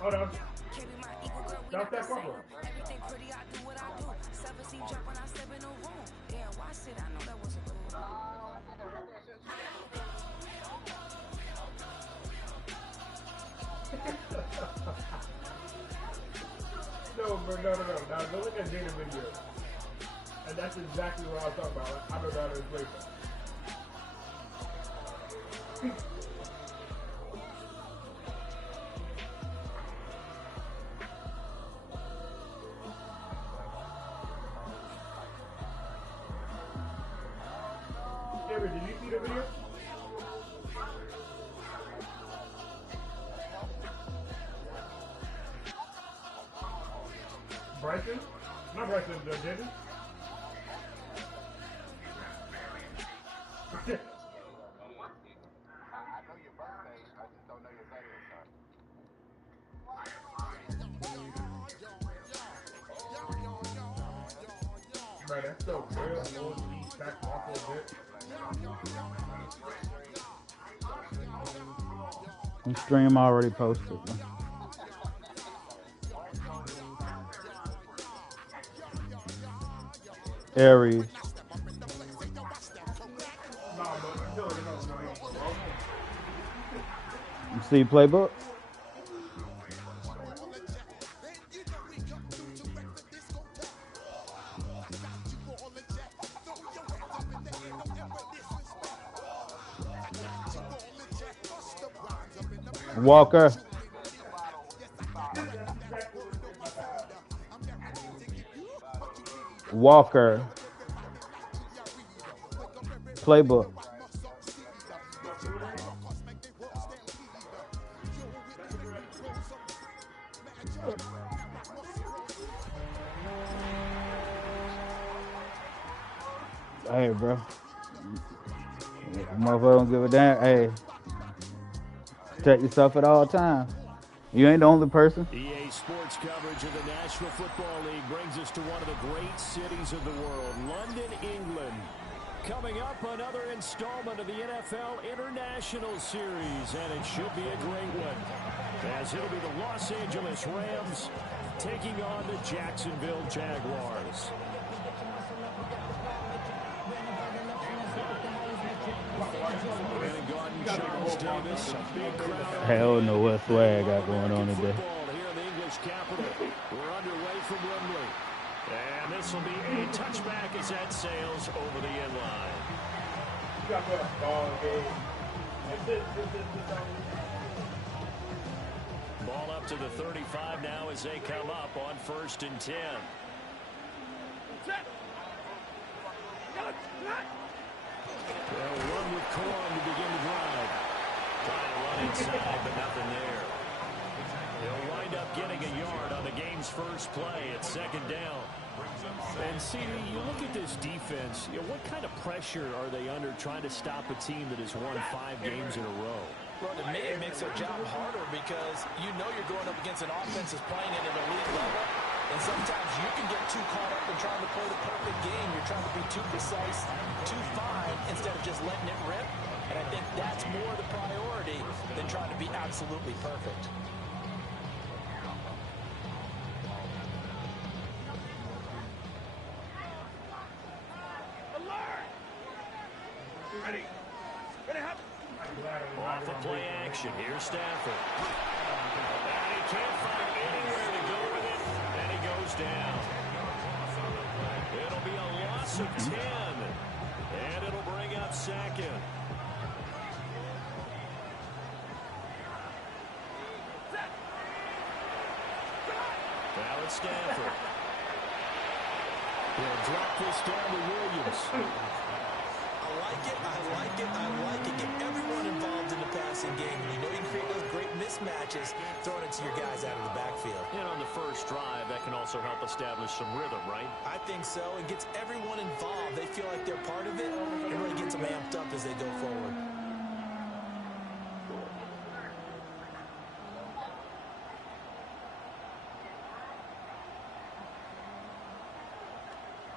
Hold on. That's that corporal. Everything pretty, I do what I do. Self-esteem drop when I step in the room. Yeah, watch it, I know that wasn't cool. No, bro, no. Now, go look at Jada video. And that's exactly what I was talking about. I know that is later. Did you see the video? Bryson? Not Bryson, Jaden? Man, that's so real. Back off a little bit. Stream already posted. Aries. You see playbook? Walker. Walker. Playbook. Hey, bro. Motherfucker don't give a damn. Hey. Protect yourself at all times. You ain't the only person. EA Sports coverage of the National Football League brings us to one of the great cities of the world, London, England. Coming up, another installment of the NFL International Series, and it should be a great one, as it'll be the Los Angeles Rams taking on the Jacksonville Jaguars. Hell no, what swag I got going on today. Here in the English capital, we're underway from Wembley. And this will be a touchback as that sails over the end line. Ball up to the 35 now as they come up on 1st and 10. They'll run with Corn to begin the drive. Trying to run inside, but nothing there. He'll wind up getting a yard on the game's first play at 2nd down. And CD, you look at this defense, what kind of pressure are they under trying to stop a team that has won 5 games in a row? Well, to me, it makes their job harder because you know you're going up against an offense that's playing at an elite level. And sometimes you can get too caught up in trying to play the perfect game. You're trying to be too precise, too fine, instead of just letting it rip. And I think that's more the priority than trying to be absolutely perfect. Off the play action, here's Stafford. And he can't find anywhere to go with it, and he goes down. It'll be a loss of 10, and it'll bring up 2nd. Now it's Stafford. He'll drop this down to Williams. I like it. Get everyone involved in the passing game. And you know you can create those great mismatches throwing it to your guys out of the backfield. And on the first drive, that can also help establish some rhythm, right? I think so. It gets everyone involved. They feel like they're part of it. It really gets them amped up as they go forward.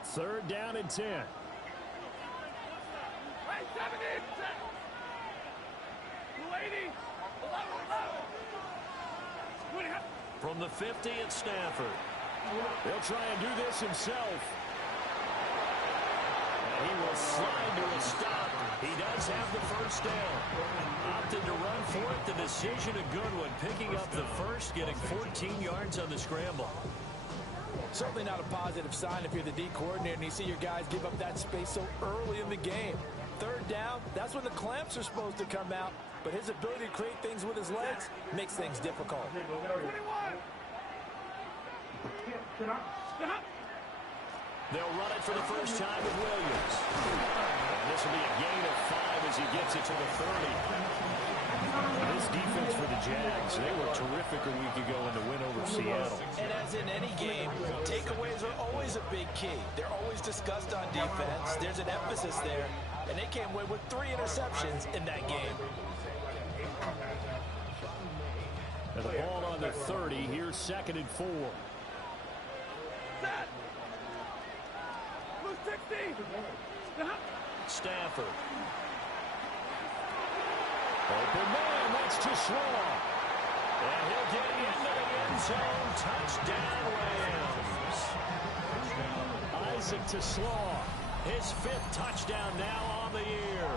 Third down and 10. From the 50, it's Stafford. He'll try and do this himself. And he will slide to a stop. He does have the first down. Opted to run for it. The decision a good one. Picking up the first, getting 14 yards on the scramble. Certainly not a positive sign if you're the D coordinator and you see your guys give up that space so early in the game. Third down, that's when the clamps are supposed to come out. But his ability to create things with his legs makes things difficult. They'll run it for the first time with Williams. And this will be a gain of 5 as he gets it to the 30. This defense for the Jags, they were terrific a week ago in the win over Seattle. And as in any game, takeaways are always a big key. They're always discussed on defense. There's an emphasis there. And they came away with 3 interceptions in that game. And the ball on the 30. Here's 2nd and 4. Stafford. Open man, that's to Slaw. And he'll get into the end zone. Touchdown, Rams. Isaac to Slaw. His 5th touchdown now on the year.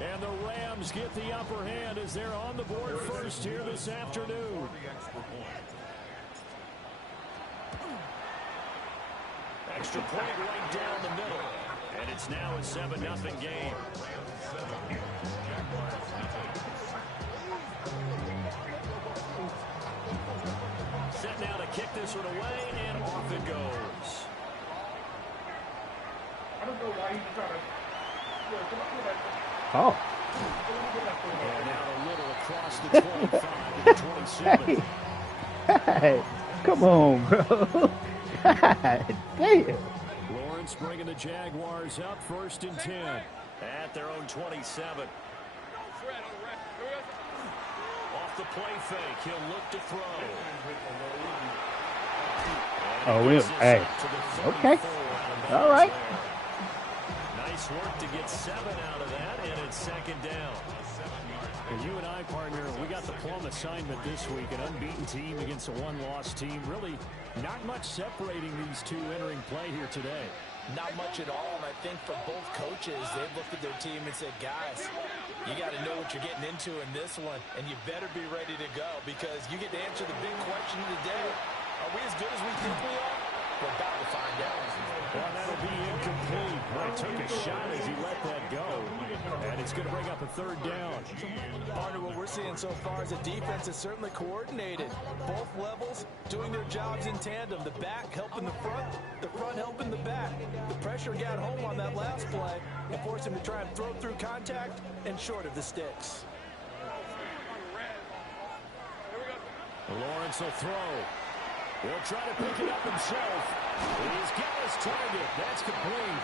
And the Rams get the upper hand as they're on the board first here this afternoon. Extra point right down the middle. And it's now a 7-0 game. Set now to kick this one away, and off it goes. I don't know why he's trying to. Oh. And now a little across the 25 to the 27. Hey, come on, bro. God damn. Lawrence bringing the Jaguars up 1st and 10 at their own 27. Off the play fake, he'll look to throw. Oh, hey. Okay. All right. Nice work to get 7 out of that, and it's 2nd down. And you and I, partner, we got the plum assignment this week. An unbeaten team against a one-loss team. Really not much separating these two entering play here today. Not much at all, and I think for both coaches, they've looked at their team and said, guys, you got to know what you're getting into in this one, and you better be ready to go because you get to answer the big question of the day. Are we as good as we think we are? We're about to find out. Well, that'll be incomplete. Well, took a shot as he let that go, and it's going to bring up a 3rd down. Part of what we're seeing so far is the defense is certainly coordinated. Both levels doing their jobs in tandem. The back helping the front helping the back. The pressure got home on that last play and forced him to try and throw through contact and short of the sticks. Lawrence will throw. He'll try to pick it up himself. He's got his target. That's complete.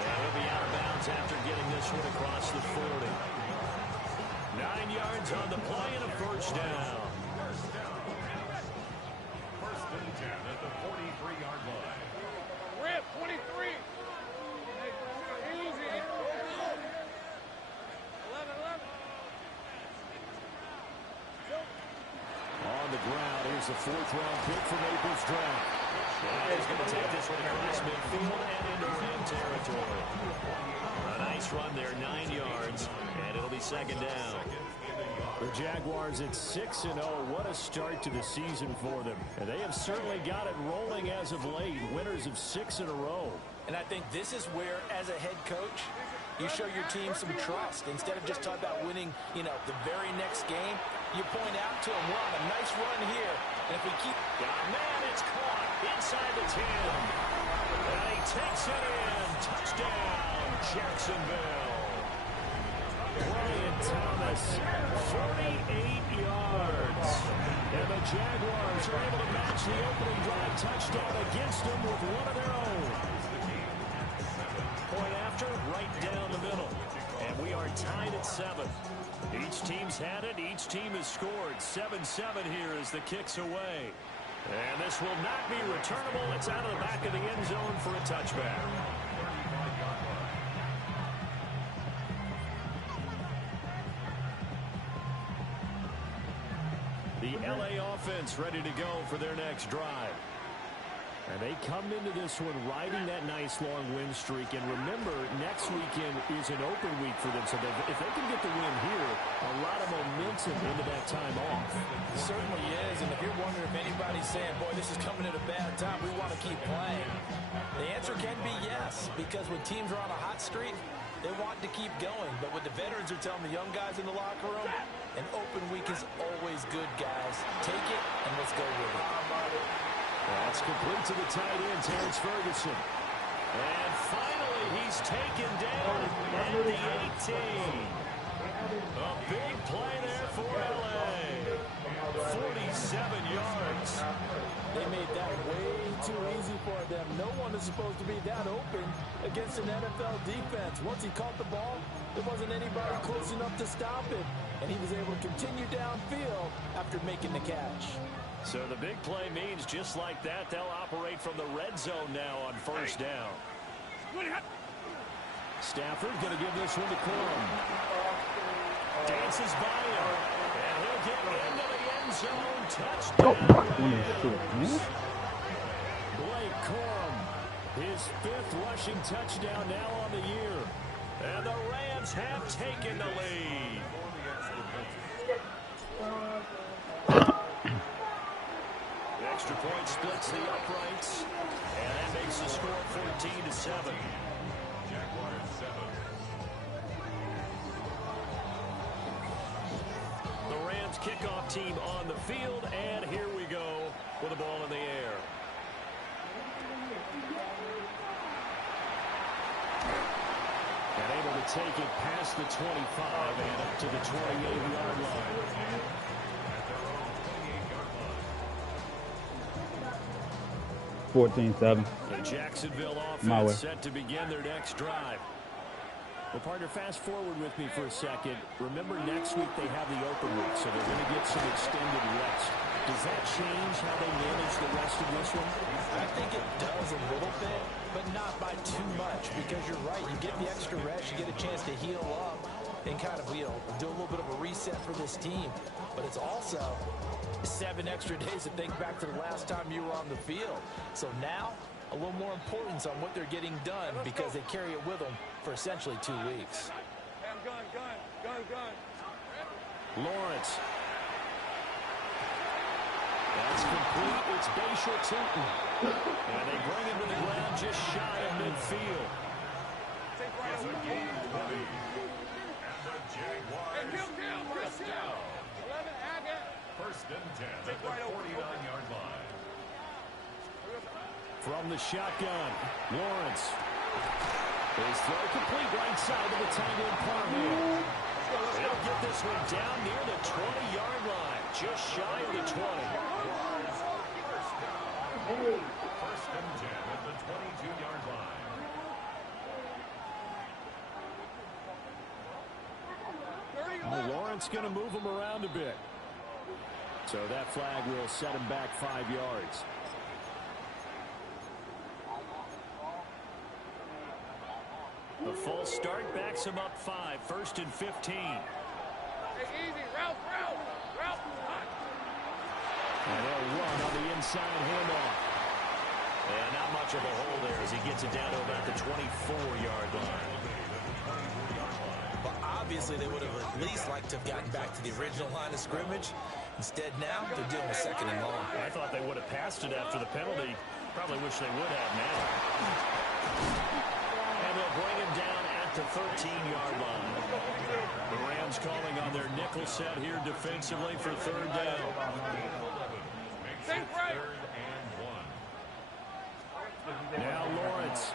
And he'll be out of bounds after getting this one across the 40. 9 yards on the play and a 1st down. 1st and 10 at the 43-yard line. Rip, 23. Easy. 11. On the ground, here's the 4th-round pick from Naples draft. And he's going to take this one across midfield and into Ram territory. A nice run there, 9 yards, and it'll be 2nd down. The Jaguars at 6-0. What a start to the season for them. And they have certainly got it rolling as of late. Winners of 6 in a row. And I think this is where, as a head coach, you show your team some trust. Instead of just talking about winning, the very next game, you point out to them, we're on a nice run here. And if we keep... Man, it's caught inside the 10. And he takes it in. Touchdown, Jacksonville. Brian Thomas, 48 yards. And the Jaguars are able to match the opening drive touchdown against them with one of their own. Point after, right down the middle. And we are tied at 7. Each team's had it. Each team has scored. 7-7 here as the kick's away. And this will not be returnable. It's out of the back of the end zone for a touchback. The LA offense ready to go for their next drive. And they come into this one riding that nice long win streak. And remember, next weekend is an open week for them. So if they can get the win here, a lot of momentum into that time off. It certainly is. And if you're wondering if anybody's saying, boy, this is coming at a bad time, we want to keep playing, the answer can be yes. Because when teams are on a hot streak, they want to keep going. But what the veterans are telling the young guys in the locker room, an open week is always good, guys. Take it and let's go with it. That's complete to the tight end, Terrence Ferguson. And finally, he's taken down at the 18. A big play there for LA. 47 yards. They made that way too easy for them. No one is supposed to be that open against an NFL defense. Once he caught the ball, there wasn't anybody close enough to stop him. And he was able to continue downfield after making the catch. So the big play means just like that, they'll operate from the red zone now on first down. Stafford going to give this one to Corum. Dances by him. And he'll get into the end zone. Touchdown. Blake Corum, his 5th rushing touchdown now on the year. And the Rams have taken the lead. Extra point splits the uprights, and that makes the score 14-7. The Rams kickoff team on the field, and here we go with the ball in the air. And able to take it past the 25 and up to the 28-yard line. $14-7. The Jacksonville offense set to begin their next drive. Well, partner, fast forward with me for a second. Remember, next week they have the open week, so they're going to get some extended rest. Does that change how they manage the rest of this one? I think it does a little bit, but not by too much, because you're right. You get the extra rest, you get a chance to heal up and kind of, do a little bit of a reset for this team. But it's also 7 extra days to think back to the last time you were on the field. So now, a little more importance on what they're getting done because they carry it with them for essentially 2 weeks. Gun. Lawrence. That's complete. It's Bashir Tinton. And they bring him to the ground just shy of midfield. It's a game 20. And the Jaguars first down. 11 Haggett. First and 10 at the 49-yard line. From the shotgun, Lawrence. His throw complete right side of the tight end Parham. They'll get this one down near the 20-yard line, just shy of the 20. First and 10 at the 22-yard line. Well, Lawrence going to move him around a bit. So that flag will set him back 5 yards. The false start backs him up 5. First and 15. Take easy. Route. And they'll run on the inside handoff. And not much of a hole there as he gets it down to about the 24-yard line. But obviously they would have at least liked to have gotten back to the original line of scrimmage. Instead now, they're dealing with 2nd and long. I thought they would have passed it after the penalty. Probably wish they would have now. And they'll bring him down at the 13-yard line. The Rams calling on their nickel set here defensively for 3rd down. Think right. Now Lawrence.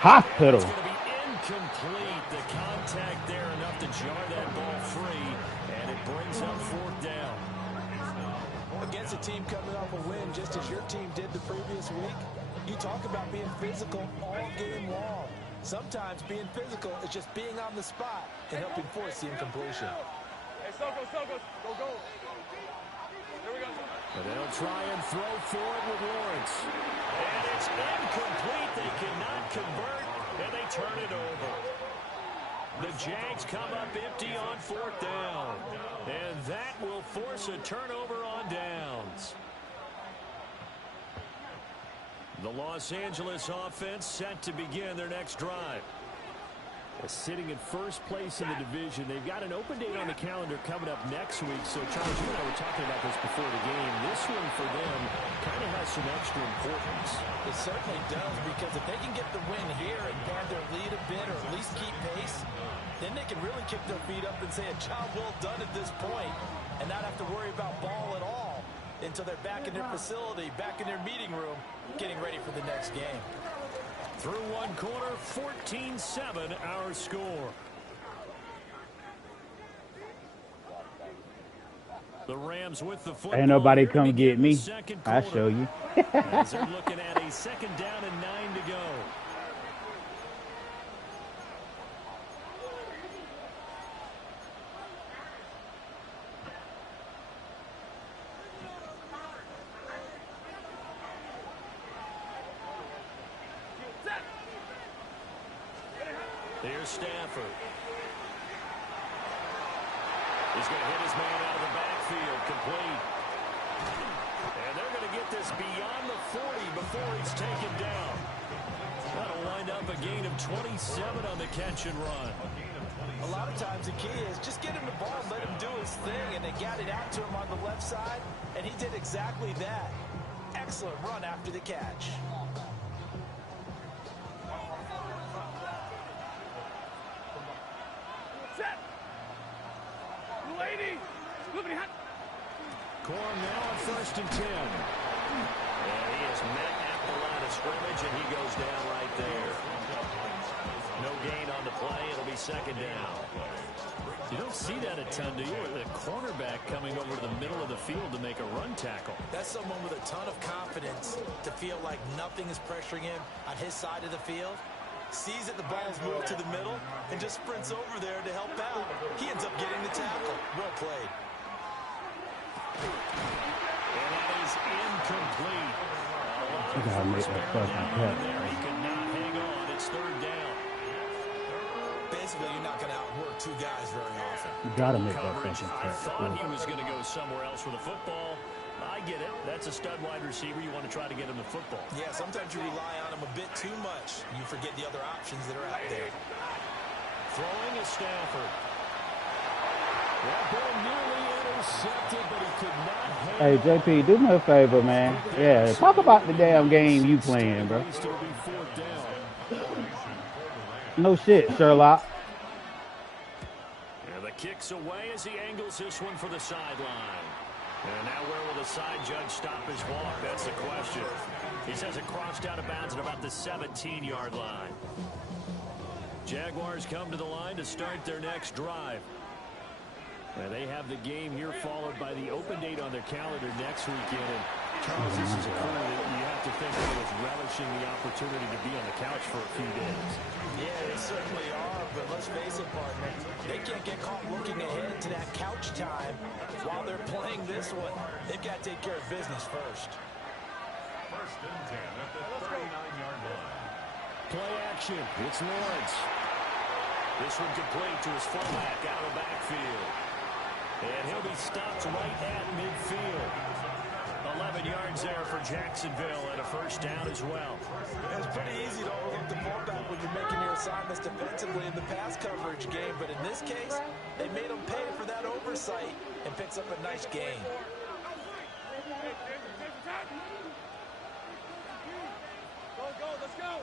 Hospital. It's going to be incomplete. The contact there enough to jar that ball free, and it brings up 4th down. Against a team coming off a win just as your team did the previous week, you talk about being physical all game long. Sometimes being physical is just being on the spot and helping force the incompletion. Hey, Sokos, go. Here we go. But they'll try and throw for it with Lawrence. And it's incomplete. They cannot convert, and they turn it over. The Jags come up empty on 4th down. And that will force a turnover on downs. The Los Angeles offense set to begin their next drive. Sitting in first place in the division. They've got an open date on the calendar coming up next week. So, Charles, you and I were talking about this before the game. This one for them kind of has some extra importance. It certainly does, because if they can get the win here and pad their lead a bit or at least keep pace, then they can really kick their feet up and say a job well done at this point and not have to worry about ball at all until they're back in their facility, back in their meeting room, getting ready for the next game. Through one quarter, 14-7 our score. The Rams with the football. Ain't nobody come get me. I'll show you. As they're looking at a 2nd down and 9 to go. Here's Stafford. He's going to hit his man out of the backfield, complete. And they're going to get this beyond the 40 before he's taken down. That'll wind up a gain of 27 on the catch and run. A lot of times the key is just get him the ball and let him do his thing, and they got it out to him on the left side, and he did exactly that. Excellent run after the catch. Corn now on 1st and 10. And he is met at the line of scrimmage, and he goes down right there. No gain on the play. It'll be 2nd down. You don't see that a ton, do you? The cornerback coming over to the middle of the field to make a run tackle. That's someone with a ton of confidence to feel like nothing is pressuring him on his side of the field. Sees that the ball's moved to the middle and just sprints over there to help out. He ends up getting the tackle. Well played. And that is incomplete. You gotta make that fucking cut. He could not hang on. It's 3rd down. Basically, you're not going to outwork two guys very often. You gotta make that Coverage. fucking I cut. thought he was going to go somewhere else with the football. I get it. That's a stud wide receiver. You want to try to get him the football. Yeah, sometimes you rely on him a bit too much. You forget the other options that are out there. Throwing is Stafford. That ball nearly intercepted, but he could not hang Hey, JP, do me a favor, man. Yeah, talk about the damn game you playing, bro. Still be 4th down. No shit, Sherlock. And the kick's away as he angles this one for the sideline. And now where will the side judge stop his walk? That's the question. He says it crossed out of bounds at about the 17-yard line. Jaguars come to the line to start their next drive. And they have the game here followed by the open date on their calendar next weekend. And Charles, this is a crew that you have to think that is relishing the opportunity to be on the couch for a few days. Yeah, they certainly are, but let's face it, partner. They can't get caught looking ahead to that couch time while they're playing this one. They've got to take care of business first. 1st and 10 at the 39-yard line. Play action. It's Lawrence. This one complete to his fullback out of the backfield. And he'll be stopped right at midfield. 11 yards there for Jacksonville and a 1st down as well. It's pretty easy to overlook the fullback when you're making your assignments defensively in the pass coverage game, but in this case, they made him pay for that oversight and picks up a nice gain. Let's go.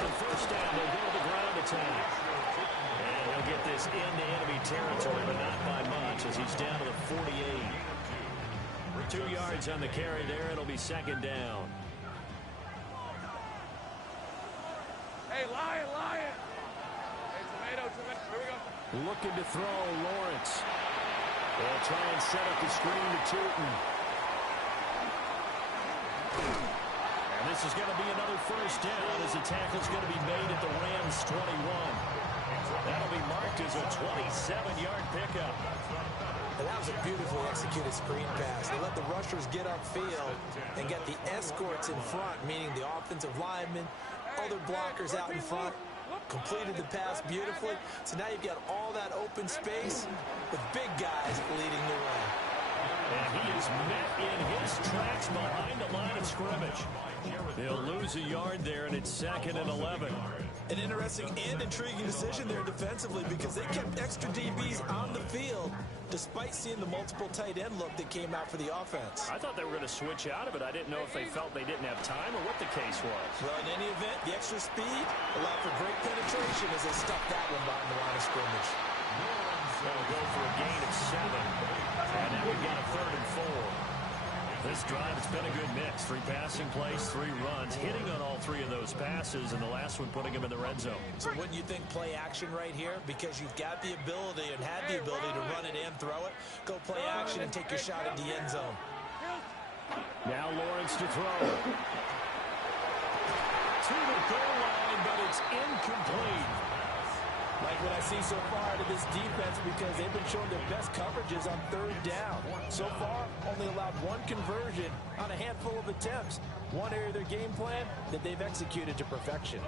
On 1st down, they'll go to the ground attack. And he'll get this into enemy territory, but not by much as he's down to the 48. 2 yards on the carry there. It'll be 2nd down. Hey, Lion. Hey, tomato. Here we go. Looking to throw Lawrence. They'll try and set up the screen to Tootin. And this is going to be another 1st down as the tackle's going to be made at the Rams' 21. That'll be marked as a 27-yard pickup. And that was a beautifully executed screen pass. They let the rushers get upfield and get the escorts in front, meaning the offensive linemen, other blockers out in front, completed the pass beautifully. So now you've got all that open space with big guys leading the way. And he is met in his tracks behind the line of scrimmage. They'll lose a yard there, and it's 2nd and 11. An interesting and intriguing decision there defensively because they kept extra DBs on the field despite seeing the multiple tight end look that came out for the offense. I thought they were going to switch out of it. I didn't know if they felt they didn't have time or what the case was. Well, in any event, the extra speed allowed for great penetration as they stuck that one behind the line of scrimmage. They'll go for a gain of 7. And now we've got a 3rd and 4. This drive, it's been a good mix. 3 passing plays, 3 runs, hitting on all 3 of those passes, and the last one putting him in the red zone. So wouldn't you think play action right here? Because you've got the ability and had the ability to run it and throw it. Go play action and take your shot at the end zone. Now Lawrence to throw. To the goal line, but it's incomplete. Like what I see so far out of this defense because they've been showing their best coverages on 3rd down. So far, only allowed 1 conversion on a handful of attempts. One area of their game plan that they've executed to perfection.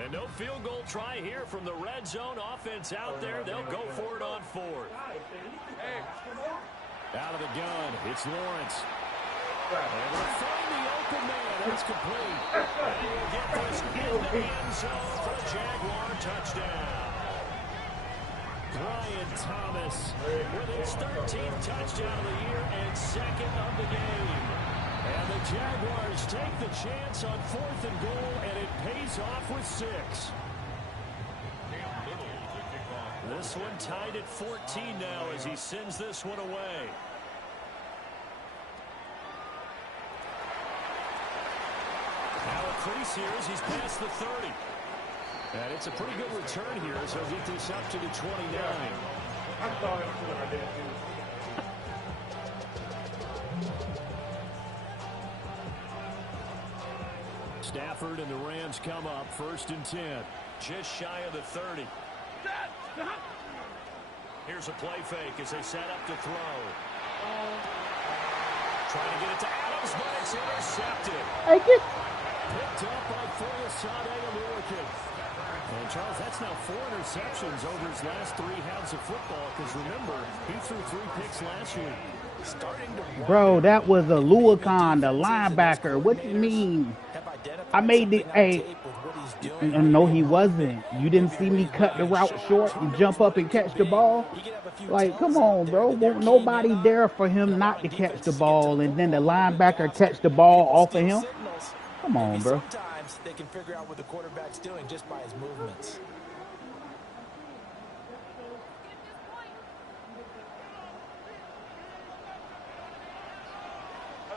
And no field goal try here from the red zone. Offense out there. They'll go for it on 4th. Out of the gun, it's Lawrence. And we'll find the open man. It's complete. And we'll get this in the end zone for a Jaguar touchdown. Brian Thomas with his 13th touchdown of the year and 2nd of the game. And the Jaguars take the chance on 4th and goal, and it pays off with 6. This one tied at 14 now as he sends this one away. Now a crease here as he's past the 30. And it's a pretty good return here, so he'll get this up to the 29. I saw him too, I did too. Stafford and the Rams come up 1st and 10. Just shy of the 30. Here's a play fake as they set up to throw. Trying to get it to Adams, but it's intercepted. Picked up by Foyesade American. And Charles, that's now 4 interceptions over his last 3 halves of football, because remember, he threw 3 picks last week. Bro, that was a Luakon, the linebacker. What do you mean? I made the no, he wasn't. You didn't see me cut the route short and jump up and catch the ball? Like, come on, bro. Won't nobody there for him not to catch the ball and then the linebacker catch the ball off of him? Come on, bro. Sometimes they can figure out what the quarterback's doing just by his movements.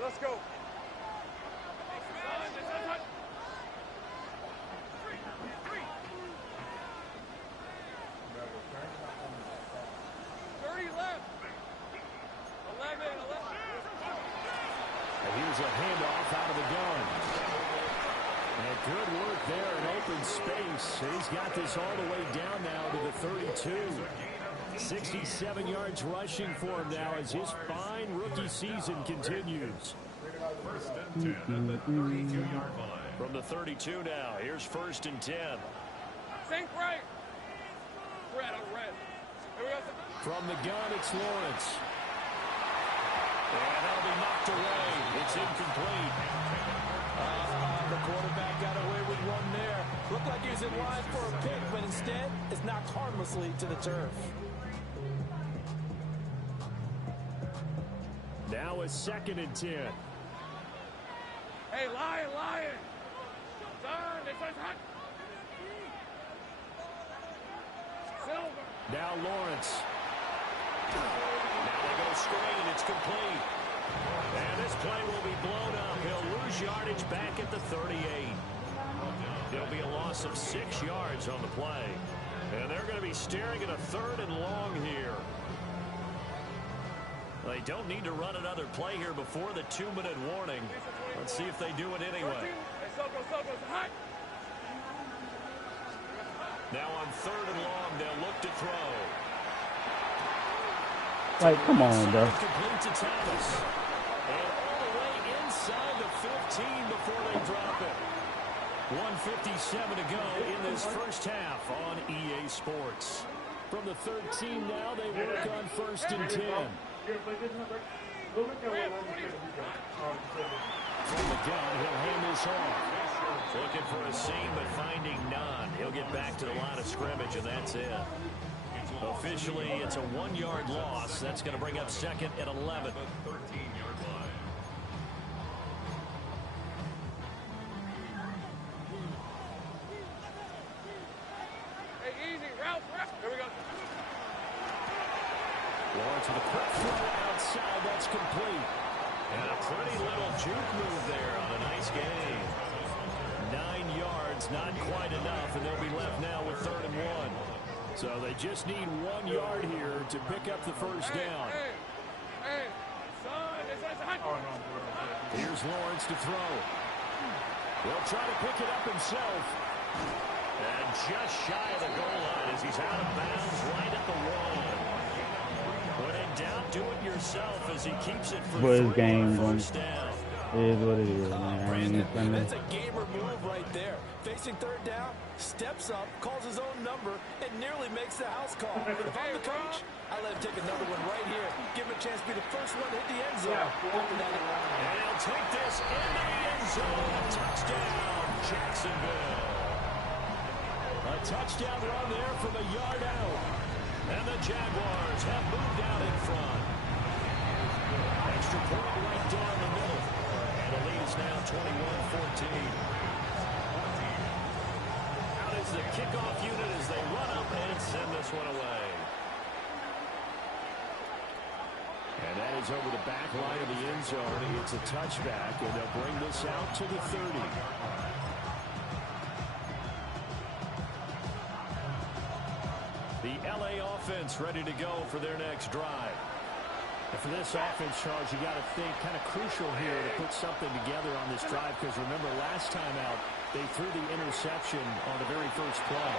Let's go. Here's a handoff out of the gun. And good work there in open space. He's got this all the way down now to the 32. 67 yards rushing for him now as his fine rookie season continues. 1st and 10 at the 32-yard line. From the 32 now, here's 1st and 10. Sink right. Red. From the gun, it's Lawrence. And that'll be knocked away. It's incomplete. The quarterback got away with one there. Looked like he was in line for a pick, but instead is knocked harmlessly to the turf. Now a 2nd and 10. Hey, Lion. Son, it's hot. Silver. Now Lawrence. Now they go screen. It's complete. And this play will be blown up. He'll lose yardage back at the 38. There'll be a loss of 6 yards on the play. And they're going to be staring at a 3rd and long here. They don't need to run another play here before the 2-minute warning. Let's see if they do it anyway. Now on 3rd and long, they'll look to throw. Like, come on, bro. Complete to Thomas. And all the way inside the 15 before they drop it. 1:57 to go in this first half on EA Sports. From the 13 now, they work on 1st and 10. From the gun, he'll hand this off. Looking for a seam, but finding none. He'll get back to the line of scrimmage, and that's it. Officially, it's a 1-yard loss. That's going to bring up 2nd and 11. Lawrence with a quick throw outside. That's complete. And a pretty little juke move there on a nice game. 9 yards, not quite enough, and they'll be left now with 3rd and 1. So they just need 1 yard here to pick up the first down. Here's Lawrence to throw. He'll try to pick it up himself. And just shy of the goal line as he's out of bounds right at the 1. When in doubt, do it yourself as he keeps it for His game first down. It is what it is, man. Brandon, that's a gamer move right there. Facing 3rd down, steps up, calls his own number, and nearly makes the house call. If I'm the coach, I let him take another one right here. Give him a chance to be the first one to hit the end zone. After that, and he'll take this into the end zone. Touchdown, Jacksonville. A touchdown run there from a yard out. And the Jaguars have moved out in front. Extra point right down the middle. And the lead is now 21-14. Out is the kickoff unit as they run up and send this one away. And that is over the back line of the end zone. It's a touchback, and they'll bring this out to the 30. The LA offense ready to go for their next drive. And for this offense, Charles, you got to think kind of crucial here to put something together on this drive, because remember last time out they threw the interception on the very first play.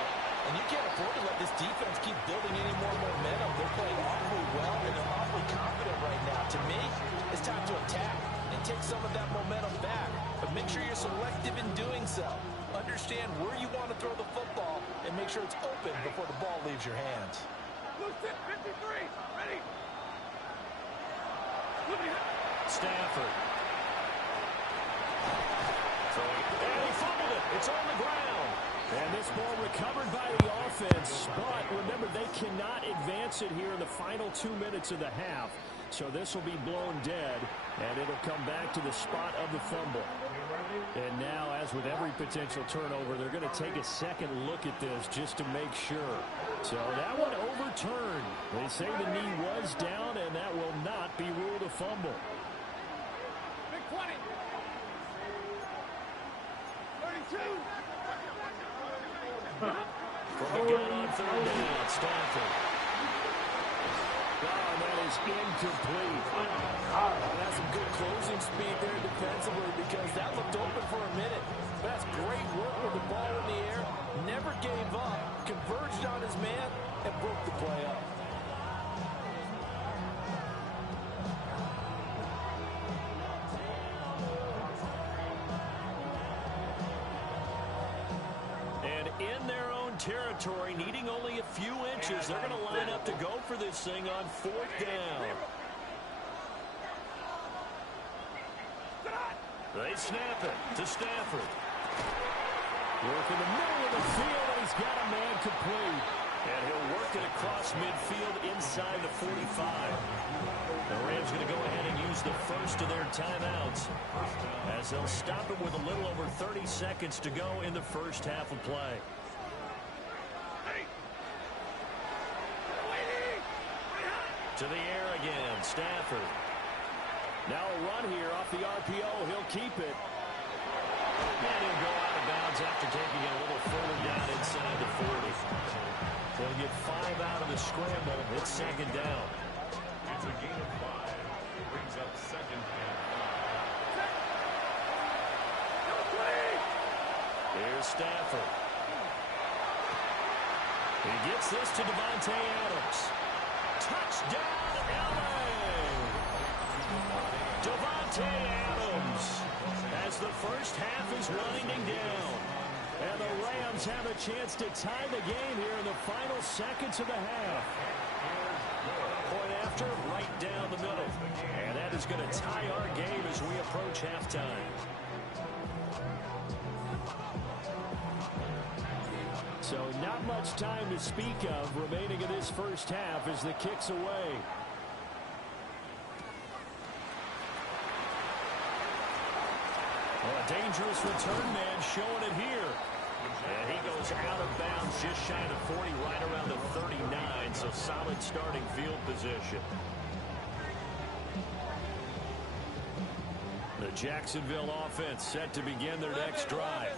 And you can't afford to let this defense keep building any more momentum. They're playing awfully well, and they're awfully confident right now. To me, it's time to attack and take some of that momentum back. But make sure you're selective in doing so. Understand where you want to throw the football and make sure it's open before the ball leaves your hands. Blue 53, ready. Stafford. And he fumbled it. It's on the ground. And this ball recovered by the offense. But remember, they cannot advance it here in the final 2 minutes of the half. So this will be blown dead, and it'll come back to the spot of the fumble. And now, as with every potential turnover, they're going to take a second look at this just to make sure. So that one overturned. They say the knee was down, and that will not be ruled a fumble. Big 20. 32. From the gun on 3rd down, Stafford. Oh, that is incomplete. That's some good closing speed there defensively, because that looked open for a minute. That's great work with the ball in the air. Never gave up, converged on his man, and broke the play up. And in their own territory, needing only a few inches, they're going to line up to go for this thing on 4th down. They snap it to Stafford. Work in the middle of the field, and he's got a man complete. And he'll work it across midfield inside the 45. The Rams going to go ahead and use the first of their timeouts, as they'll stop it with a little over 30 seconds to go in the first half of play. To the air again, Stafford. Now a run here off the RPO. He'll keep it. And he'll go out of bounds after taking it a little further down inside the 40. They'll get 5 out of the scramble. It's 2nd down. It's a gain of 5. Brings up 2nd and 5. Here's Stafford. He gets this to Davante Adams. Touchdown, LA! Davante Adams, as the first half is winding down. And the Rams have a chance to tie the game here in the final seconds of the half. Point after, right down the middle. And that is going to tie our game as we approach halftime. So not much time to speak of remaining in this first half as the kick's away. Well, a dangerous return man showing it here. And he goes out of bounds just shy of 40, right around the 39. So solid starting field position. The Jacksonville offense set to begin their next drive.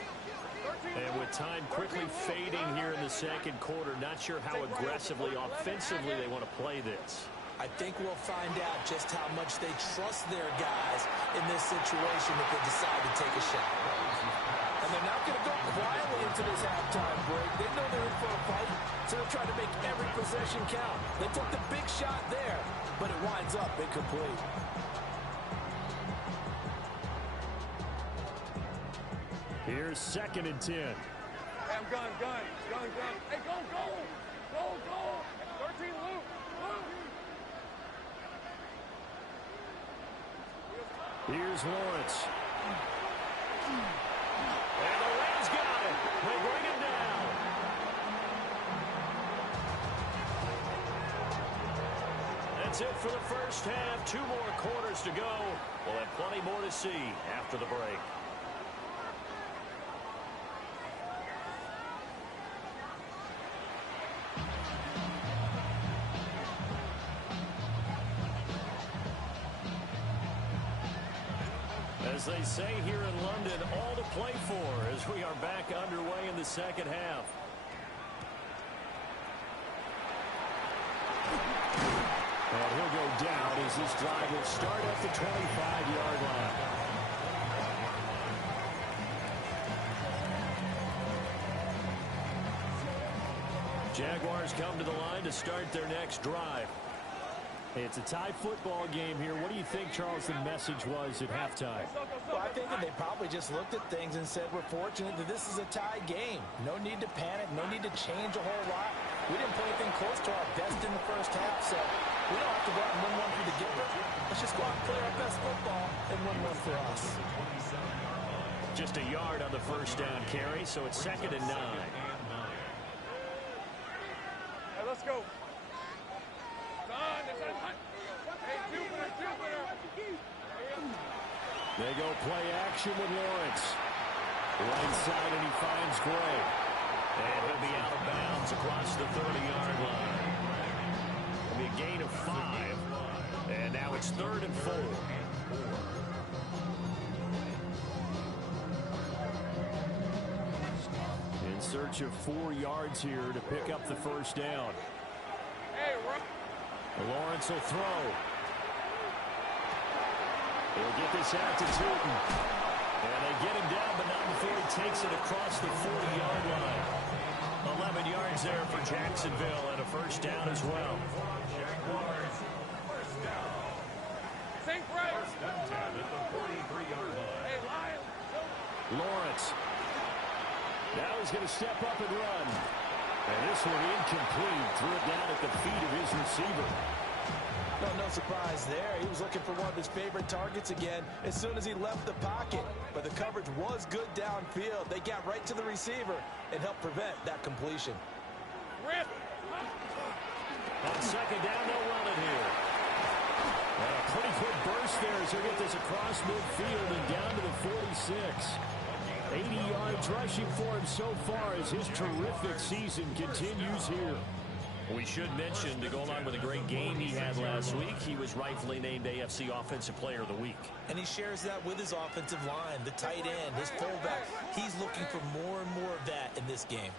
And with time quickly fading here in the second quarter, not sure how aggressively, offensively they want to play this. I think we'll find out just how much they trust their guys in this situation if they decide to take a shot. And they're not going to go quietly into this halftime break. They know they're in for a fight, so they're trying to make every possession count. They took the big shot there, but it winds up incomplete. Here's 2nd and 10. Hey, I'm gun. Hey, go. 13, Luke. Here's Lawrence. And the Rams got it. They bring him down. That's it for the first half. 2 more quarters to go. We'll have plenty more to see after the break. As they say here in London, all to play for as we are back underway in the second half. And he'll go down as this drive will start at the 25-yard line. Jaguars come to the line to start their next drive. It's a tie football game here. What do you think, Charles, the message was at halftime? Well, I think that they probably just looked at things and said, we're fortunate that this is a tie game. No need to panic. No need to change a whole lot. We didn't play anything close to our best in the first half, so we don't have to go out and win one for the giver. Let's just go out and play our best football and win one for us. Just a yard on the first down carry, so it's 2nd and 9. Hey, let's go. They go play action with Lawrence. Right side, and he finds Gray. And he'll be out of bounds across the 30-yard line. It'll be a gain of 5. And now it's 3rd and 4. In search of 4 yards here to pick up the first down. Lawrence will throw. He'll get this out to Tootin. And they get him down, but not before he takes it across the 40-yard line. 11 yards there for Jacksonville and a first down as well. Jaguars, first down. Think right. First and 10 at the 43-yard line. Hey, Lion. Lawrence. Now he's going to step up and run. And this one incomplete. Threw it down at the feet of his receiver. No surprise there. He was looking for one of his favorite targets again as soon as he left the pocket. But the coverage was good downfield. They got right to the receiver and helped prevent that completion. Rip. On second down, they'll run it here. And a pretty quick burst there as he'll get this across midfield and down to the 46. 80 yards rushing for him so far as his terrific season continues here. We should mention, to go along with a great game he had last week, he was rightfully named AFC Offensive Player of the Week. And he shares that with his offensive line, the tight end, his fullback. He's looking for more and more of that in this game.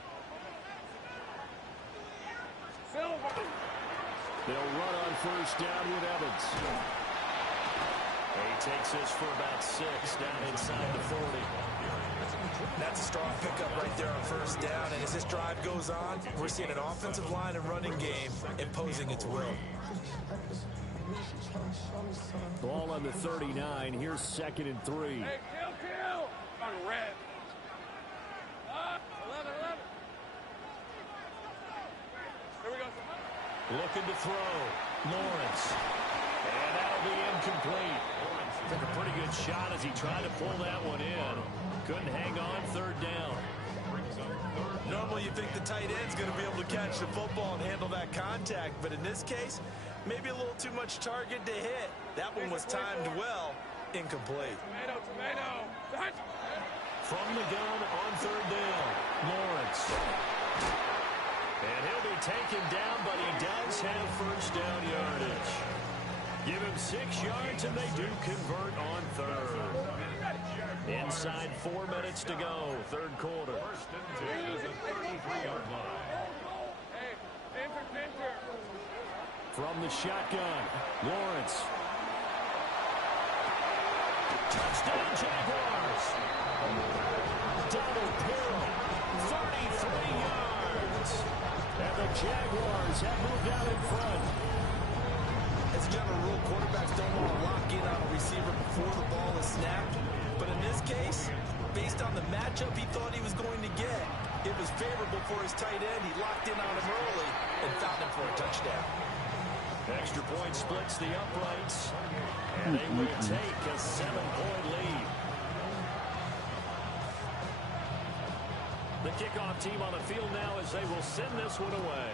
They'll run on first down with Evans. He takes this for about 6 down inside the 40. That's a strong pickup right there on first down. And as this drive goes on, we're seeing an offensive line and running game imposing its will. Ball on the 39. Here's 2nd and 3. Hey, kill. On red. Looking to throw. Lawrence. And that'll be incomplete. Took a pretty good shot as he tried to pull that one in. Couldn't hang on, third down. Normally you think the tight end's going to be able to catch the football and handle that contact, but in this case, maybe a little too much target to hit. That one was timed well. Incomplete. Tomato. From the gun on third down, Lawrence. And he'll be taken down, but he does have first down yardage. Give him 6 yards, and they do convert on third. Inside 4 minutes to go, third quarter. First and 10 at the 33-yard line. From the shotgun, Lawrence. Touchdown, Jaguars. Double pill, 33 yards. And the Jaguars have moved out in front. As a general rule, quarterbacks don't want to lock in on a receiver before the ball is snapped. But in this case, based on the matchup he thought he was going to get, it was favorable for his tight end. He locked in on him early and found him for a touchdown. Extra point splits the uprights, and they will take a 7-point lead. The kickoff team on the field now as they will send this one away.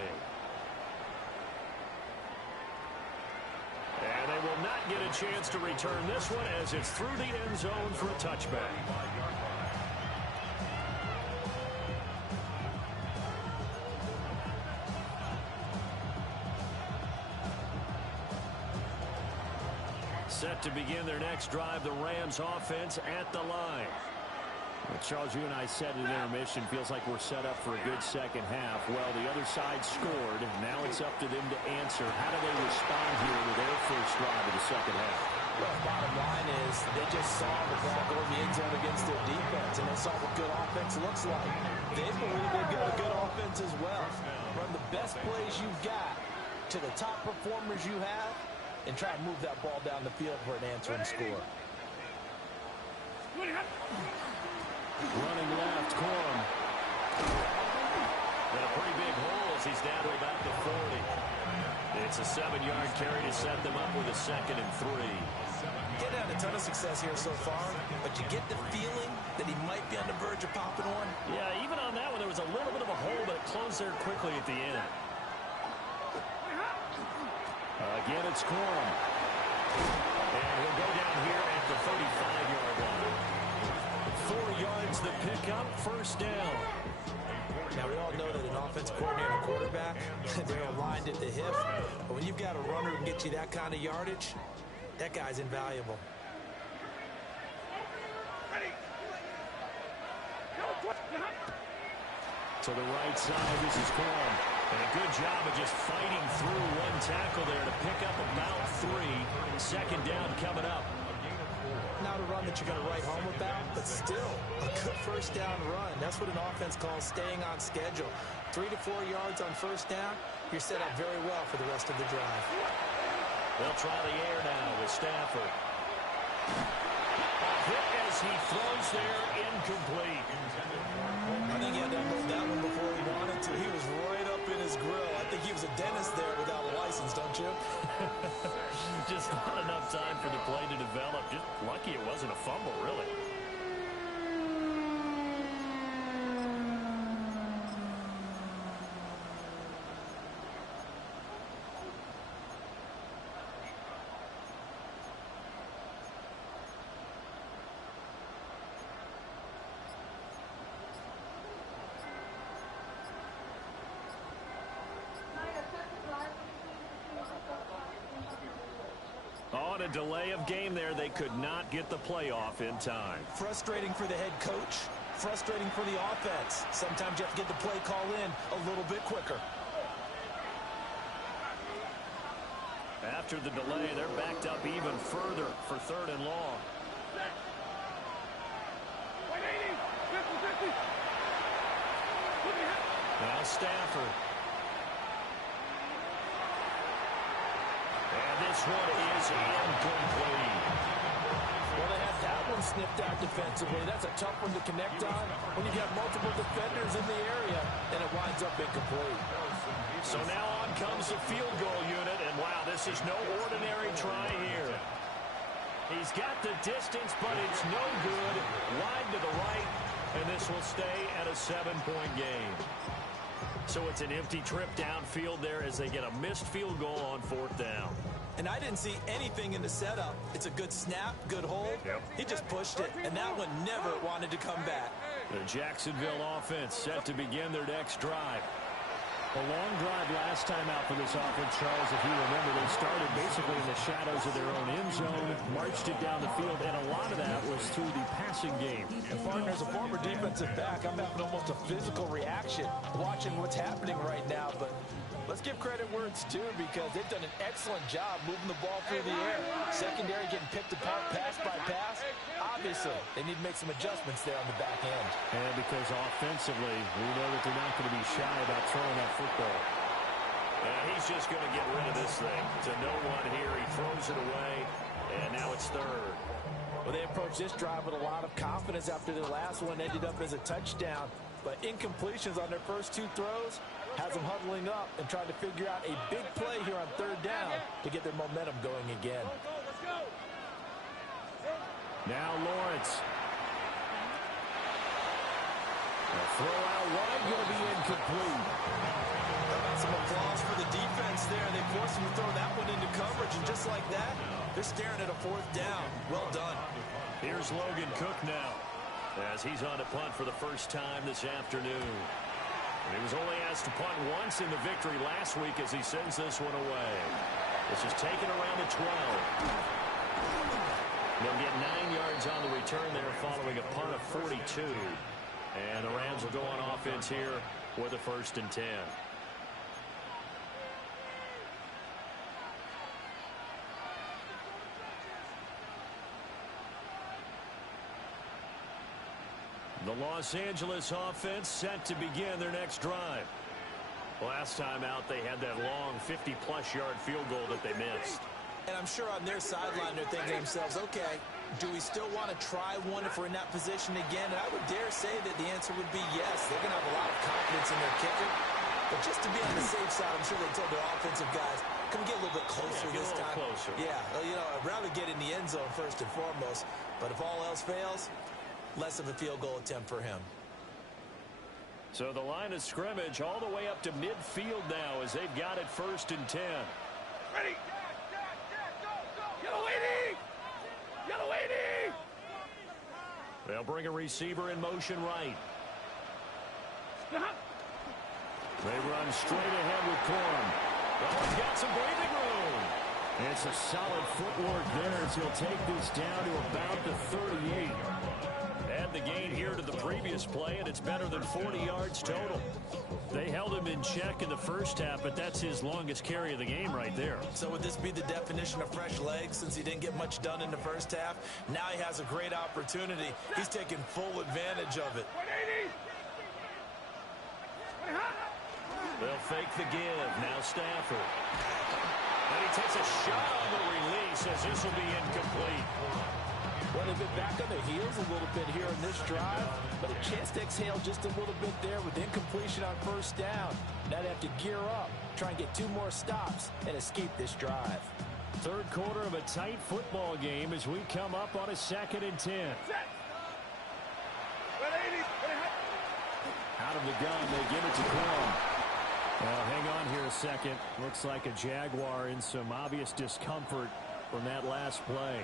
And they will not get a chance to return this one as it's through the end zone for a touchback. Set to begin their next drive, the Rams offense at the line. Well, Charles, you and I said in intermission, feels like we're set up for a good second half. Well, the other side scored. Now it's up to them to answer. How do they respond here with their first drive of the second half? Well, bottom line is they just saw the ball go in the end zone against their defense, and they saw what good offense looks like. They believe they've got a good offense as well. Run the best plays you've got to the top performers you have, and try to move that ball down the field for an answering score. Running left, Corum. And a pretty big hole as he's down to about the 40. It's a 7-yard carry to set them up with a 2nd and 3. Getting had a ton of success here so far, but you get the feeling that he might be on the verge of popping one. Yeah, even on that one, there was a little bit of a hole, but it closed there quickly at the end. Again, it's Corum. And he'll go down here at the 35-yard line. 4 yards the pickup, first down. Now, we all know that an offense coordinator and a quarterback, they're aligned at the hip. But when you've got a runner who can get you that kind of yardage, that guy's invaluable. To the right side, this is Corum. And a good job of just fighting through one tackle there to pick up about 3. Second down coming up. Not a run that you're going to write home about, but still a good first down run. That's what an offense calls staying on schedule. 3 to 4 yards on first down, you're set up very well for the rest of the drive. They'll try the air now with Stafford. Hit as he throws there, incomplete. I think he had to unload that one before he wanted to. He was right up in his grill. I think he was a dentist there without a license, don't you? Just not enough time for the play to develop. Just lucky it wasn't a fumble, really. On a delay of game there, they could not get the playoff in time. Frustrating for the head coach, frustrating for the offense. Sometimes you have to get the play call in a little bit quicker. After the delay, they're backed up even further for 3rd and long. Now Stafford. And this one is incomplete. Well, they had that one sniffed out defensively. That's a tough one to connect on when you got multiple defenders in the area, and it winds up incomplete. So now on comes the field goal unit, and wow, this is no ordinary try here. He's got the distance, but it's no good. Wide to the right, and this will stay at a 7-point game. So it's an empty trip downfield there as they get a missed field goal on 4th down. And I didn't see anything in the setup. It's a good snap, good hold. Yep. He just pushed it, and that one never wanted to come back. The Jacksonville offense set to begin their next drive. A long drive last time out for this offense, Charles. If you remember, they started basically in the shadows of their own end zone, marched it down the field, and a lot of that was through the passing game. And Farner, as a former defensive back, I'm having almost a physical reaction watching what's happening right now. But let's give credit where it's due, because they've done an excellent job moving the ball through the air. Secondary getting picked apart pass by pass. Obviously, they need to make some adjustments there on the back end. And because offensively, we know that they're not going to be shy about throwing that football. And he's just going to get rid of this thing. To no one here. He throws it away, and now it's 3rd. Well, they approached this drive with a lot of confidence after their last one ended up as a touchdown. But incompletions on their first 2 throws has them huddling up and trying to figure out a big play here on 3rd down to get their momentum going again. Now Lawrence. A throw out wide, going to be incomplete. Some applause for the defense there. They forced him to throw that one into coverage, and just like that, they're staring at a 4th down. Well done. Here's Logan Cook now, as he's on to punt for the first time this afternoon. He was only asked to punt once in the victory last week as he sends this one away. This is taken around the 12. They'll get 9 yards on the return there following a punt of 42. And the Rams will go on offense here with a 1st and 10. The Los Angeles offense set to begin their next drive. Last time out, they had that long 50-plus yard field goal that they missed. And I'm sure on their sideline they're thinking to themselves, okay, do we still want to try one if we're in that position again? And I would dare say that the answer would be yes. They're going to have a lot of confidence in their kicker. But just to be on the safe side, I'm sure they told their offensive guys, can we get a little bit closer this time? Closer. Yeah, well, you know, I'd rather get in the end zone first and foremost. But if all else fails, less of a field goal attempt for him. So the line of scrimmage all the way up to midfield now as they've got it 1st and 10. Ready? Yellow 80! Yellow 80! They'll bring a receiver in motion right. Stop! They run straight ahead with Corum. Oh, he's got some breathing room. It's a solid footwork there as he'll take this down to about the 38. Add the gain here to the previous play, and it's better than 40 yards total. They held him in check in the first half, but that's his longest carry of the game right there. So would this be the definition of fresh legs since he didn't get much done in the first half? Now he has a great opportunity. He's taking full advantage of it. 180! They'll fake the give. Now Stafford. And he takes a shot on the release as this will be incomplete. Well, they've been back on their heels a little bit here in this drive, but a chance to exhale just a little bit there with incompletion on 1st down. Now they have to gear up, try and get 2 more stops, and escape this drive. 3rd quarter of a tight football game as we come up on a 2nd and 10. Out of the gun, they give it to Corum. Well, hang on here a second. Looks like a Jaguar in some obvious discomfort from that last play.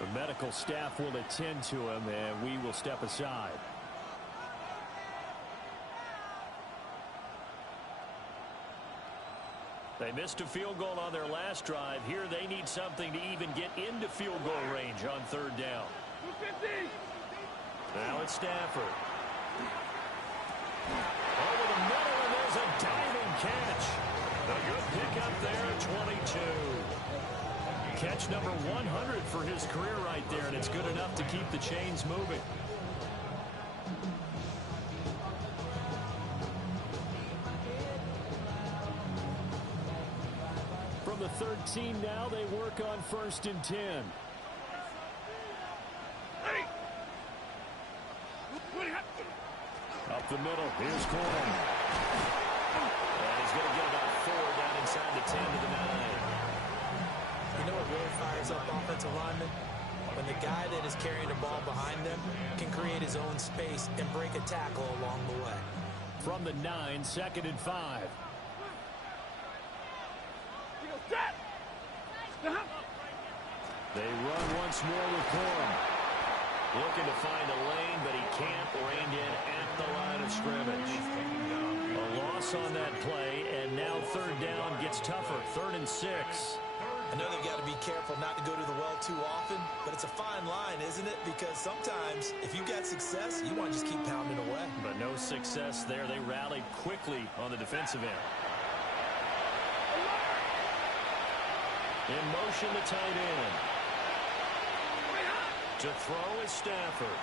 The medical staff will attend to him, and we will step aside. They missed a field goal on their last drive. Here they need something to even get into field goal range on 3rd down. 250! Now it's Stafford. Over the middle, and there's a diving catch. A good pickup there at 22. Catch number 100 for his career right there, and it's good enough to keep the chains moving. From the 13 now, they work on 1st and 10. Ready! Up the middle, here's Corum. And he's going to get about kid is carrying the ball behind them, can create his own space and break a tackle along the way. From the 9, 2nd and 5. They run once more with Corum. Looking to find a lane, but he can't. Reined in at the line of scrimmage. A loss on that play, and now 3rd down gets tougher. 3rd and 6. I know they've got to be careful not to go to the well too often, but it's a fine line, isn't it? Because sometimes, if you've got success, you want to just keep pounding away. But no success there. They rallied quickly on the defensive end. In motion, the tight end. To throw is Stafford.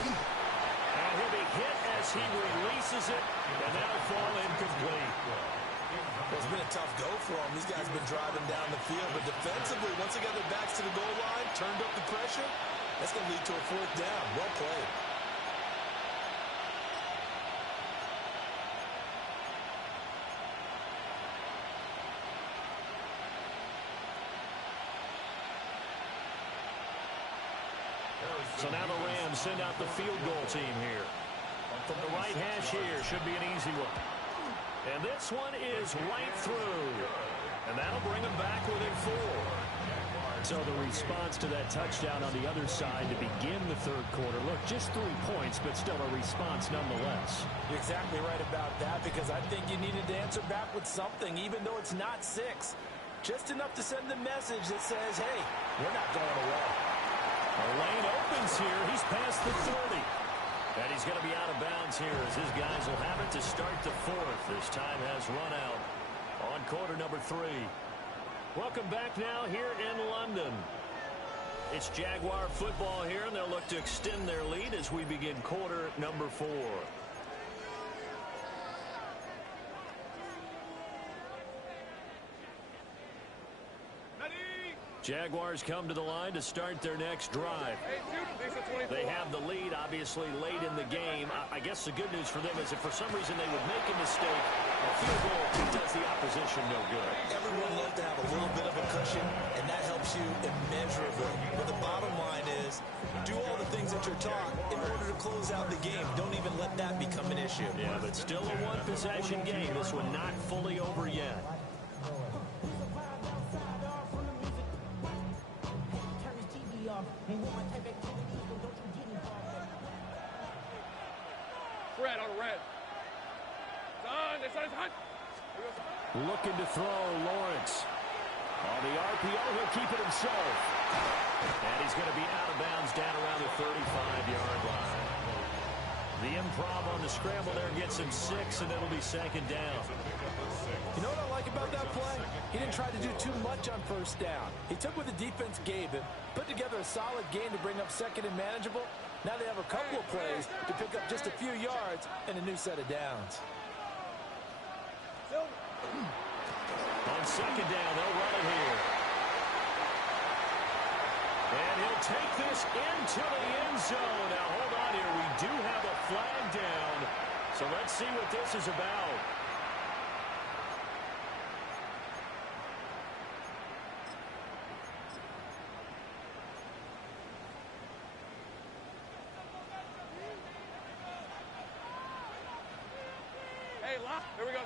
And he'll be hit as he releases it, and that'll fall incomplete. Well, it's been a tough go for them. These guys have been driving down the field, but defensively, once they got their backs to the goal line, turned up the pressure, that's going to lead to a 4th down. Well played. So now the Rams send out the field goal team here. From the right hash here, should be an easy one. And this one is right through. And that'll bring them back within 4. So the response to that touchdown on the other side to begin the 3rd quarter. Look, just 3 points, but still a response nonetheless. You're exactly right about that, because I think you needed to answer back with something, even though it's not 6. Just enough to send a message that says, hey, we're not going away. A lane opens here. He's past the 30. And he's going to be out of bounds here as his guys will have it to start the 4th. This time has run out on quarter number 3. Welcome back now here in London. It's Jaguar football here, and they'll look to extend their lead as we begin quarter number 4. Jaguars come to the line to start their next drive. They have the lead, obviously, late in the game. I guess the good news for them is if for some reason they would make a mistake, a field goal does the opposition no good. Everyone loves to have a little bit of a cushion, and that helps you immeasurably. But the bottom line is, do all the things that you're taught in order to close out the game. Don't even let that become an issue. Yeah, but still a one-possession game. This one not fully over yet. Red on red. Looking to throw, Lawrence. On the RPO, he'll keep it himself. And he's going to be out of bounds down around the 35-yard line. The improv on the scramble there gets him 6, and it'll be 2nd down. You know what I like about that play? He didn't try to do too much on 1st down. He took what the defense gave him, put together a solid game to bring up 2nd and manageable. Now they have a couple of plays to pick up just a few yards and a new set of downs. On 2nd down, they'll run it here. And he'll take this into the end zone. Now, hold on here. We do have a flag down. So let's see what this is about. Hey, here we go.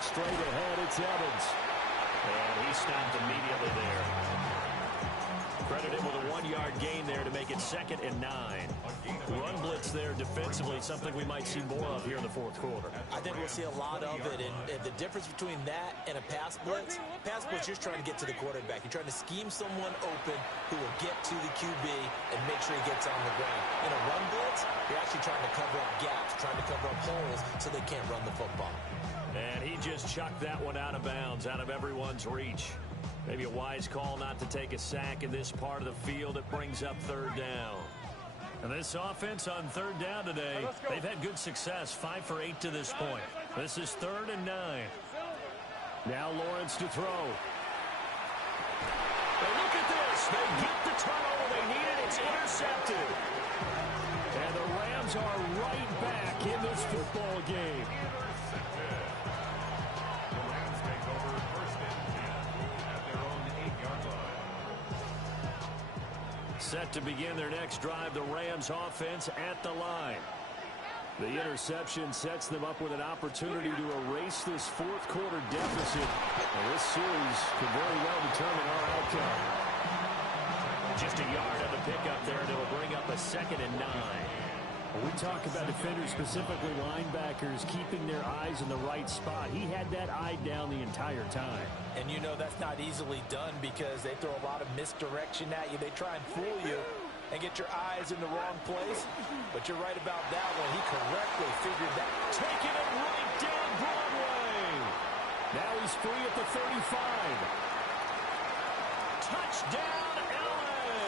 Straight ahead, it's Evans. And he stopped immediately there. Credited with a 1-yard gain there to make it 2nd and 9. Run blitz there defensively, something we might see more of here in the 4th quarter. I think we'll see a lot of it, and the difference between that and a pass blitz, you're trying to get to the quarterback. You're trying to scheme someone open who will get to the QB and make sure he gets on the ground. In a run blitz, you're actually trying to cover up gaps, trying to cover up holes so they can't run the football. And he just chucked that one out of bounds, out of everyone's reach. Maybe a wise call not to take a sack in this part of the field. It brings up 3rd down. And this offense on 3rd down today, they've had good success, 5 for 8 to this point. This is 3rd and 9. Now Lawrence to throw. And look at this. They get the turnover they needed. It's intercepted. And the Rams are right back in this football game. The Rams take over 1st and 10 at their own 8-yard line. Set to begin their next drive, the Rams offense at the line. The interception sets them up with an opportunity to erase this fourth quarter deficit. And this series could very well determine our outcome. Just a yard on the pickup there, and it'll bring up a 2nd and 9. When we talk about defenders, specifically linebackers, keeping their eyes in the right spot. He had that eye down the entire time. And you know that's not easily done because they throw a lot of misdirection at you. They try and fool you and get your eyes in the wrong place. But you're right about that one. He correctly figured that. Taking it right down Broadway. Now he's free at the 35. Touchdown, LA.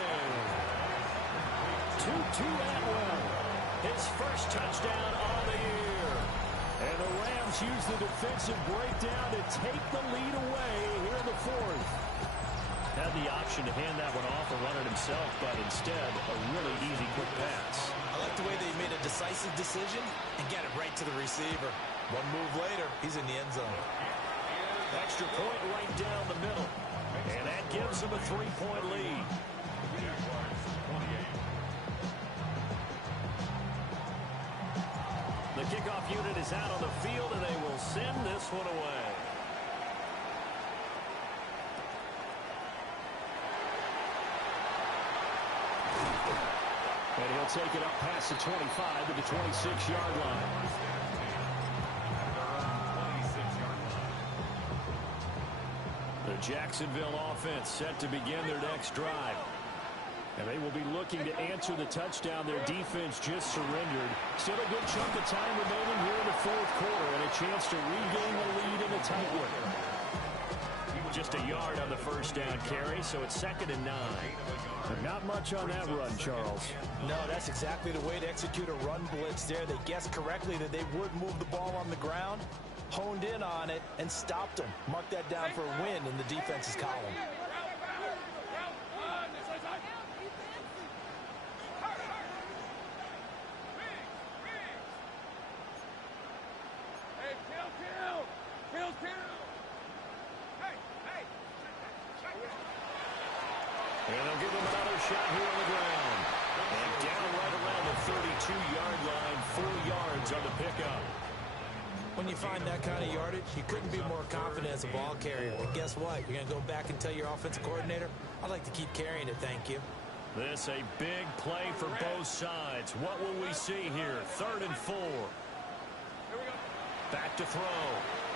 Tutu Atwell. His first touchdown on the year. And the Rams use the defensive breakdown to take the lead away here in the fourth. Had the option to hand that one off and run it himself, but instead, a really easy quick pass. I like the way they made a decisive decision and get it right to the receiver. One move later, he's in the end zone. Extra point right down the middle. And that gives them a 3-point lead. The kickoff unit is out on the field, and they will send this one away. And he'll take it up past the 25 to the 26-yard line. The Jacksonville offense set to begin their next drive. And they will be looking to answer the touchdown their defense just surrendered. Still a good chunk of time remaining here in the fourth quarter and a chance to regain the lead in a tight one. Just a yard on the first down carry, so it's 2nd and 9. But not much on that run, Charles. No, that's exactly the way to execute a run blitz there. They guessed correctly that they would move the ball on the ground, honed in on it, and stopped them. Mark that down for a win in the defense's column. And they'll give him another shot here on the ground. And down right around the 32-yard line, 4 yards on the pickup. When you find that kind of yardage, you couldn't be more confident as a ball carrier. And guess what? You're going to go back and tell your offensive coordinator, I'd like to keep carrying it, thank you. This a big play for both sides. What will we see here? 3rd and 4. Back to throw.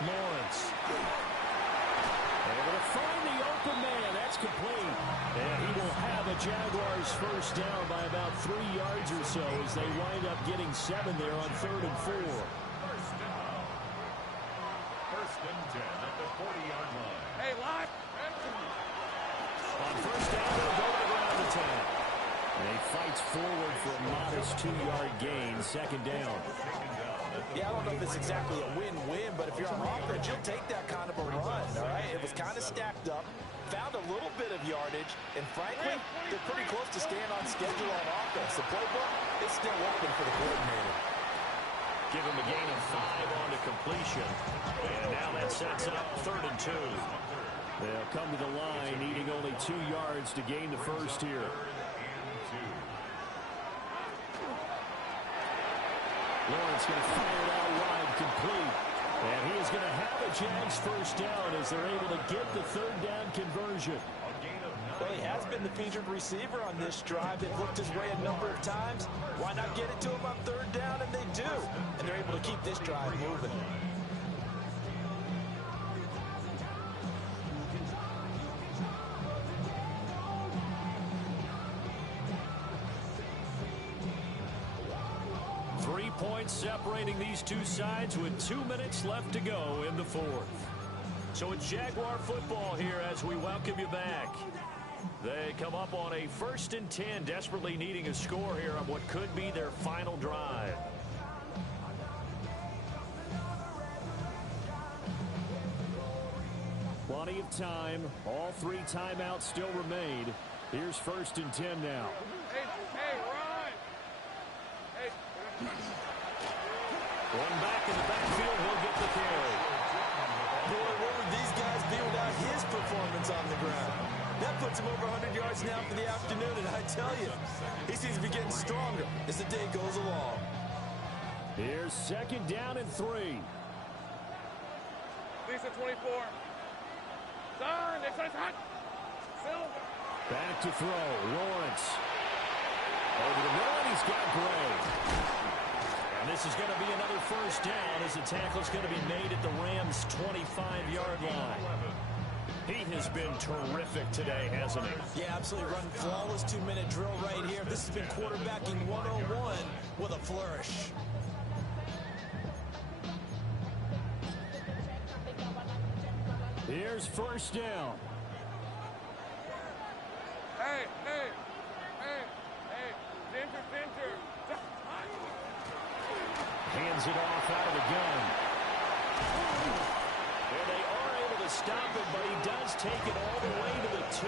Lawrence. Able to find the open man. That's complete. And he will have a Jaguars first down by about 3 yards or so as they wind up getting 7 there on 3rd and 4. First and 10 at the 40-yard line. Hey, live. On first down, they'll go to the ground to 10. And he fights forward for a modest 2-yard gain, 2nd down. Yeah, I don't know if it's exactly a win-win, but if you're on offense, you'll take that kind of a run, all right? It was kind of stacked up, found a little bit of yardage, and frankly, they're pretty close to staying on schedule on offense. The playbook is still open for the coordinator. Give him a gain of 5 on to completion. And now that sets up 3rd and 2. They'll come to the line, needing only 2 yards to gain the first here. Lawrence going to fire it out wide, complete. And he is going to have a Jags first down as they're able to get the 3rd down conversion. Well, he has been the featured receiver on this drive. They've looked his way a number of times. Why not get it to him on 3rd down? And they do. And they're able to keep this drive moving. Points separating these two sides with 2 minutes left to go in the fourth. So it's Jaguar football here as we welcome you back. They come up on a 1st and 10, desperately needing a score here on what could be their final drive. Plenty of time. All 3 timeouts still remain. Here's 1st and 10 now. Hey, Ryan. Hey. One back in the backfield, he'll get the carry. Boy, where would these guys be without his performance on the ground? That puts him over 100 yards yards now for the afternoon, and I tell you, he seems to be getting stronger as the day goes along. Here's 2nd down and 3. Lisa 24. Son, this is hot. Silver. Back to throw. Lawrence. Over the middle, and he's got Gray. And this is going to be another 1st down as the tackle's going to be made at the Rams' 25-yard line. He has been terrific today, hasn't he? Yeah, absolutely running flawless 2-minute drill right here. This has been quarterbacking 101 with a flourish. Here's 1st down. Hey, Ginger. Hands it off out of the gun. And they are able to stop it, but he does take it all the way to the 2.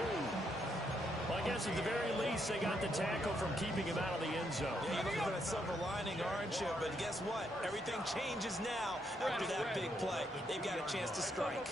Well, I guess at the very least, they got the tackle from keeping him out of the end zone. Yeah, you're looking for that silver lining, aren't you? But guess what? Everything changes now after that big play. They've got a chance to strike.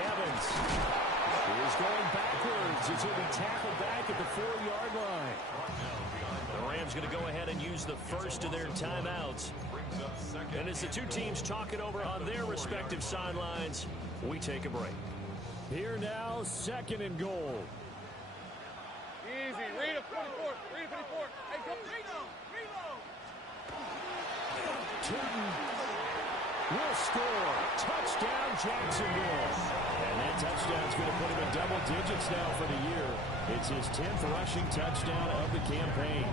Evans is going backwards as he'll be tackled back at the 4-yard line. The Rams going to go ahead and use the first of their timeouts. And as the two teams talk it over on their respective sidelines, we take a break. Here now, 2nd and goal. Easy. Read a 44. Hey, go. Reload. Tootin will score. Touchdown, Jacksonville. And that touchdown's going to put him in double digits now for the year. It's his 10th rushing touchdown of the campaign.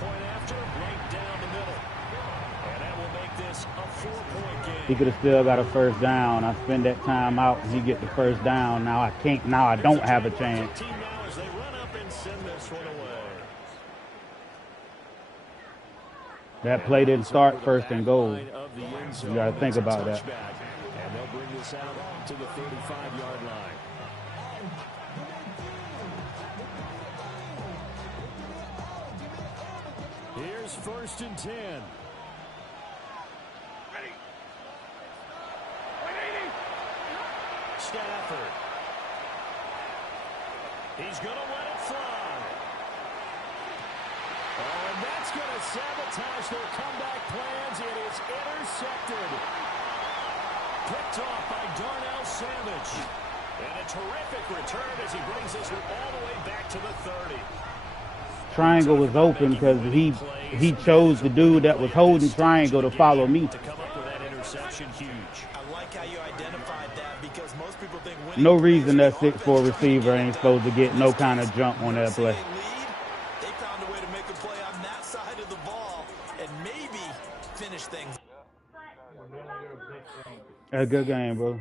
Point after, right down the middle. And that will make this a 4-point game. He could have still got a 1st down. I spend that time out and he get the 1st down. Now I can't. Now I don't have a chance. Now as they run up and send this one away. That play didn't start 1st and goal. You got to think about that. And they'll bring this out to the 35-yard line. Here's 1st and 10. Stafford. He's going to let it fly. Oh, and that's going to sabotage their comeback plans. It is intercepted. Picked off by Darnell Savage. And a terrific return as he brings this one all the way back to the 30. Triangle was open because he chose the dude that was holding triangle to follow me. To come up with that interception, huge. I like how you identified that because most people think No reason that 6'4" receiver ain't supposed to get no kind of jump on that play. They found a way to make a play on that side of the ball and maybe finish things. A good game, bro.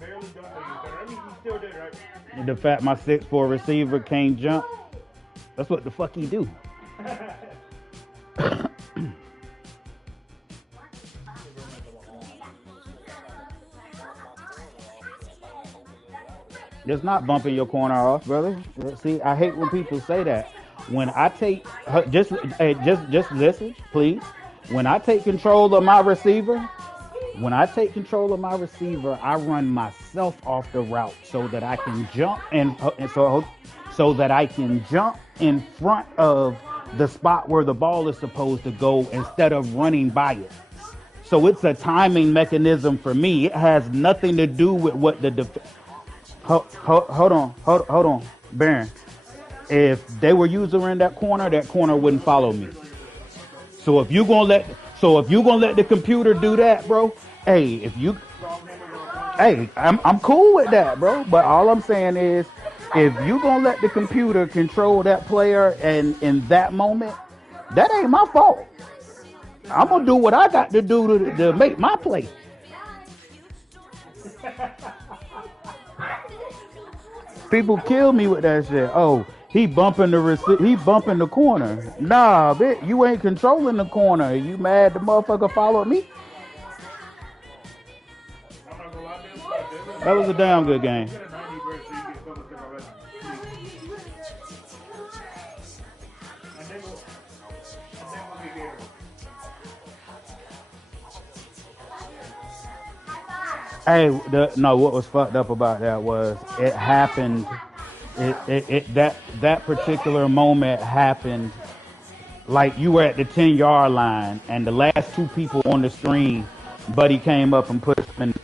Barely done anything. I mean, he still did, right? The fact my 6'4" receiver can't jump, that's what the fuck he do. It's not bumping your corner off, brother. See, I hate when people say that. When I take, just listen, please. When I take control of my receiver, I run myself off the route so that I can jump so that I can jump in front of the spot where the ball is supposed to go instead of running by it. So it's a timing mechanism for me. It has nothing to do with what the hold on, Baron. If they were using that corner wouldn't follow me. So if you gonna let the computer do that, bro, I'm cool with that, bro. But all I'm saying is, if you gonna let the computer control that player and in that moment, that ain't my fault. I'm gonna do what I got to do to make my play. People kill me with that shit. Oh, he bumping the corner. Nah, bitch, you ain't controlling the corner. You mad the motherfucker followed me? That was a damn good game. Hey, what was fucked up about that was it happened. That particular moment happened like you were at the 10-yard line, and the last two people on the screen, Buddy came up and put him in.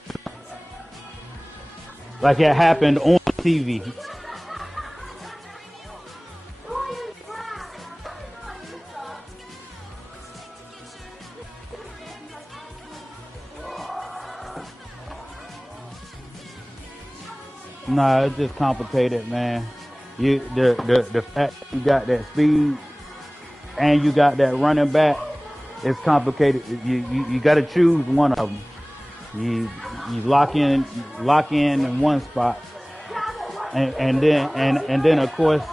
Like it happened on TV. Nah, it's just complicated, man. The fact you got that speed and you got that running back, it's complicated. You got to choose one of them. You lock in one spot, and then of course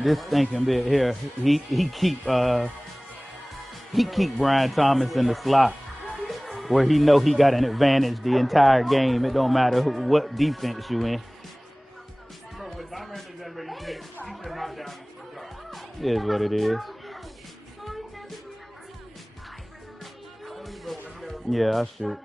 this stinking bit here. He keep Brian Thomas in the slot where he know he got an advantage the entire game. It don't matter what defense you in. It is what it is. Yeah, I shoot.